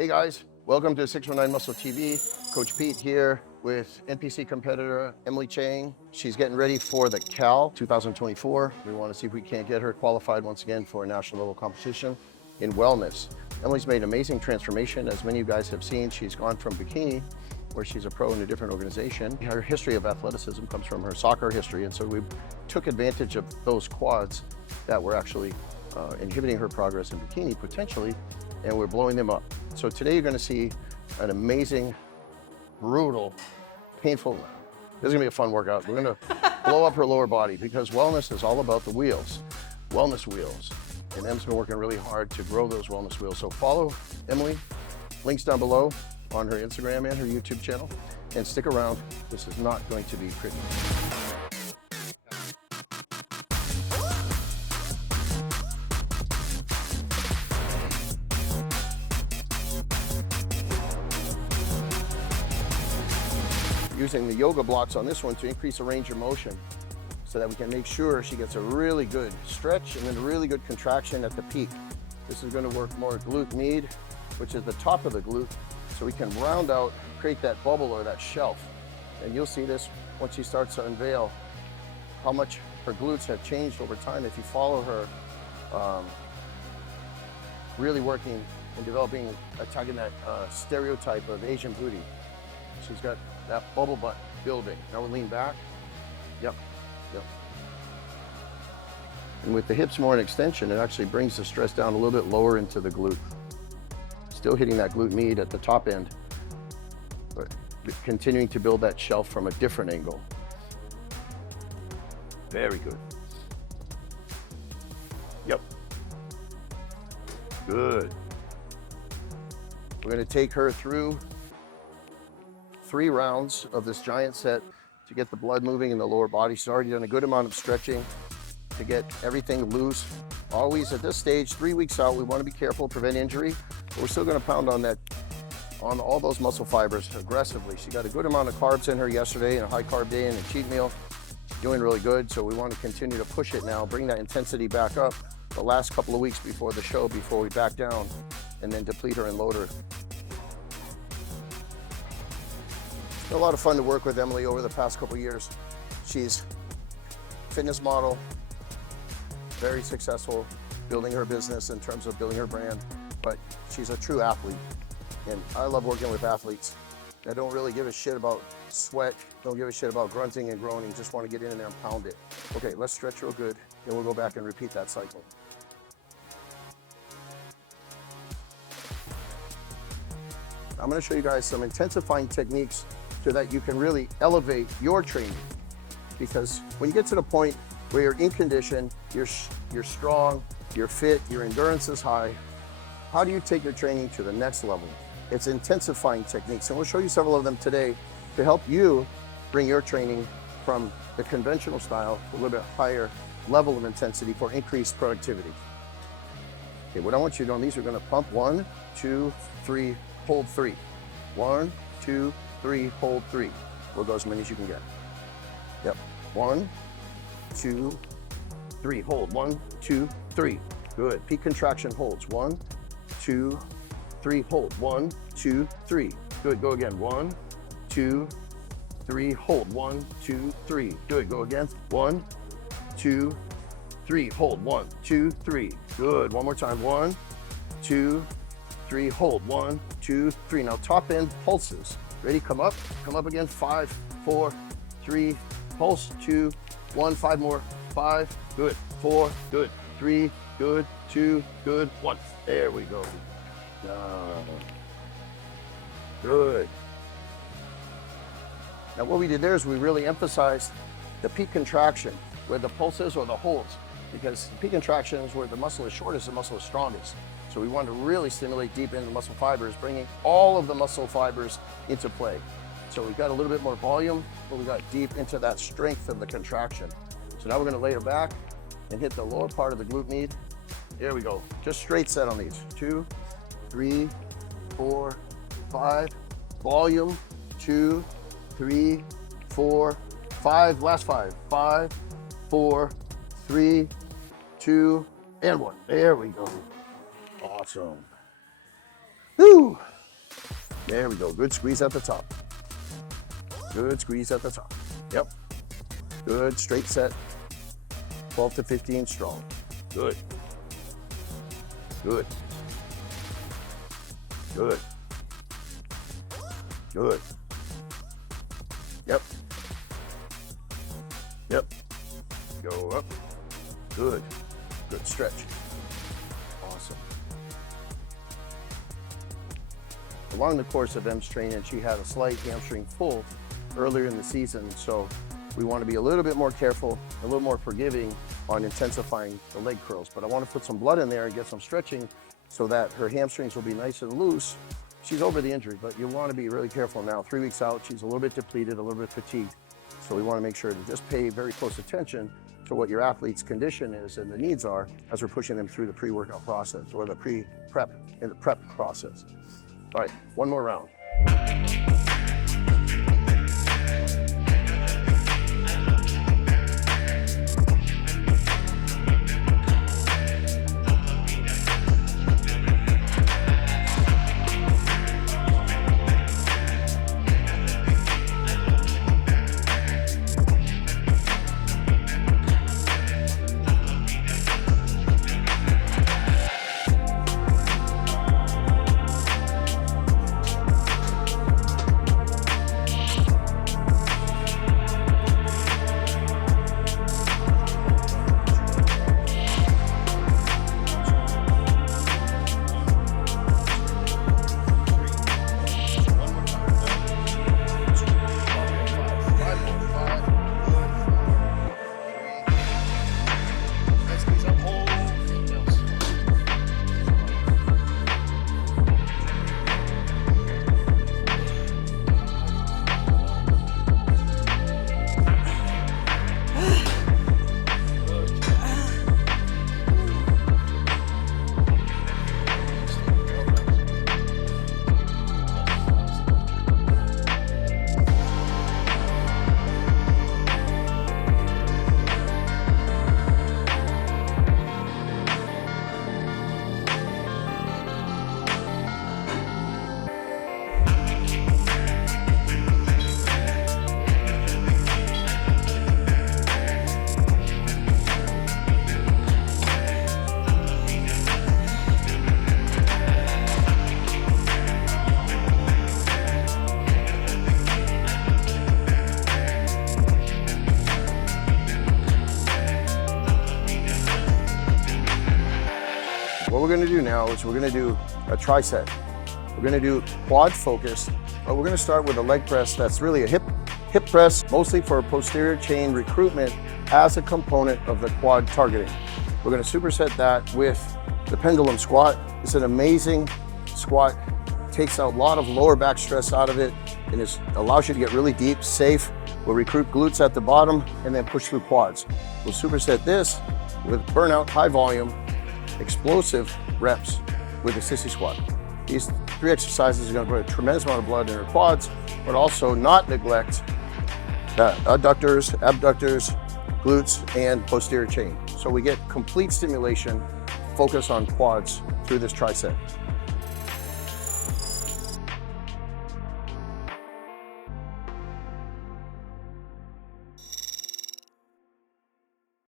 Hey guys, welcome to 619 Muscle TV. Coach Pete here with NPC competitor Emily Chang. She's getting ready for the Cal 2024. We want to see if we can't get her qualified once again for a national level competition in wellness. Emily's made an amazing transformation. As many of you guys have seen, she's gone from bikini, where she's a pro in a different organization. Her history of athleticism comes from her soccer history, and so we took advantage of those quads that were actually inhibiting her progress in bikini potentially, and we're blowing them up. So today you're gonna see an amazing, brutal, painful, this is gonna be a fun workout. We're gonna blow up her lower body because wellness is all about the wheels, wellness wheels. And Em's been working really hard to grow those wellness wheels. So follow Emily, links down below on her Instagram and her YouTube channel, and stick around. This is not going to be pretty. Using the yoga blocks on this one to increase the range of motion so that we can make sure she gets a really good stretch and then a really good contraction at the peak. This is going to work more glute med, which is the top of the glute, so we can round out, create that bubble or that shelf. And you'll see this once she starts to unveil how much her glutes have changed over time if you follow her really working and developing, attacking that stereotype of Asian booty. She's got that bubble butt building. Now we lean back. Yep. And with the hips more in extension, it actually brings the stress down a little bit lower into the glute. Still hitting that glute med at the top end, but continuing to build that shelf from a different angle. Very good. Yep. Good. We're going to take her through 3 rounds of this giant set to get the blood moving in the lower body. She's already done a good amount of stretching to get everything loose. Always at this stage, 3 weeks out, we want to be careful, prevent injury, but we're still going to pound on that, on all those muscle fibers aggressively. She got a good amount of carbs in her yesterday and a high carb day and a cheat meal. Doing really good, so we want to continue to push it now, bring that intensity back up the last couple of weeks before the show, before we back down, and then deplete her and load her. A lot of fun to work with Emily over the past couple of years. She's a fitness model, very successful, building her business in terms of building her brand, but she's a true athlete. And I love working with athletes that don't really give a shit about sweat, don't give a shit about grunting and groaning, just want to get in there and pound it. Okay, let's stretch real good, then we'll go back and repeat that cycle. I'm going to show you guys some intensifying techniques so that you can really elevate your training. Because when you get to the point where you're in condition, you're strong, you're fit, your endurance is high, how do you take your training to the next level? It's intensifying techniques, and we'll show you several of them today to help you bring your training from the conventional style to a little bit higher level of intensity for increased productivity. Okay, what I want you to do on these, we're gonna pump 1, 2, 3, hold 3. 1, 2, 3, hold 3. We'll go as many as you can get. Yep. 1, 2, 3. Hold. 1, 2, 3. Good. Peak contraction holds. 1, 2, 3. Hold. 1, 2, 3. Good. Go again. 1, 2, 3. Hold. 1, 2, 3. Good. Go again. 1, 2, 3. Hold. 1, 2, 3. Good. One more time. 1, 2, 3. Hold. 1, 2, 3. Now top end pulses. Ready? Come up again. 5, 4, 3, pulse, 2, 1, 5 more, 5, good, 4, good, 3, good, 2, good, 1. There we go. Good. Now what we did there is we really emphasized the peak contraction, where the pulses or the holds, because the peak contraction is where the muscle is shortest, the muscle is strongest. So we want to really stimulate deep into the muscle fibers, bringing all of the muscle fibers into play. So we've got a little bit more volume, but we got deep into that strength of the contraction. So now we're going to lay her back and hit the lower part of the glute med. There we go. Just straight set on these. 2, 3, 4, 5. Volume. 2, 3, 4, 5. Last 5. 5, 4, 3, 2, and 1. There we go. Awesome. Woo! There we go. Good squeeze at the top. Good squeeze at the top. Yep. Good straight set. 12 to 15 strong. Good. Good. Good. Good. Yep. Yep. Go up. Good. Good stretch. Awesome. Along the course of Em's training, she had a slight hamstring pull earlier in the season, so we want to be a little bit more careful, a little more forgiving on intensifying the leg curls. But I want to put some blood in there and get some stretching so that her hamstrings will be nice and loose. She's over the injury, but you want to be really careful now. 3 weeks out, she's a little bit depleted, a little bit fatigued. So we want to make sure to just pay very close attention to what your athlete's condition is and the needs are as we're pushing them through the pre-workout process or the pre-prep in the prep process. All right, one more round. What we're going to do now is we're going to do a tricep. We're going to do quad focus, but we're going to start with a leg press that's really a hip press, mostly for posterior chain recruitment as a component of the quad targeting. We're going to superset that with the pendulum squat. It's an amazing squat, takes a lot of lower back stress out of it, and it allows you to get really deep, safe. We'll recruit glutes at the bottom and then push through quads. We'll superset this with burnout, high volume, explosive reps with the sissy squat. These 3 exercises are going to put a tremendous amount of blood in our quads, but also not neglect the adductors, abductors, glutes, and posterior chain. So we get complete stimulation, focus on quads through this tricep.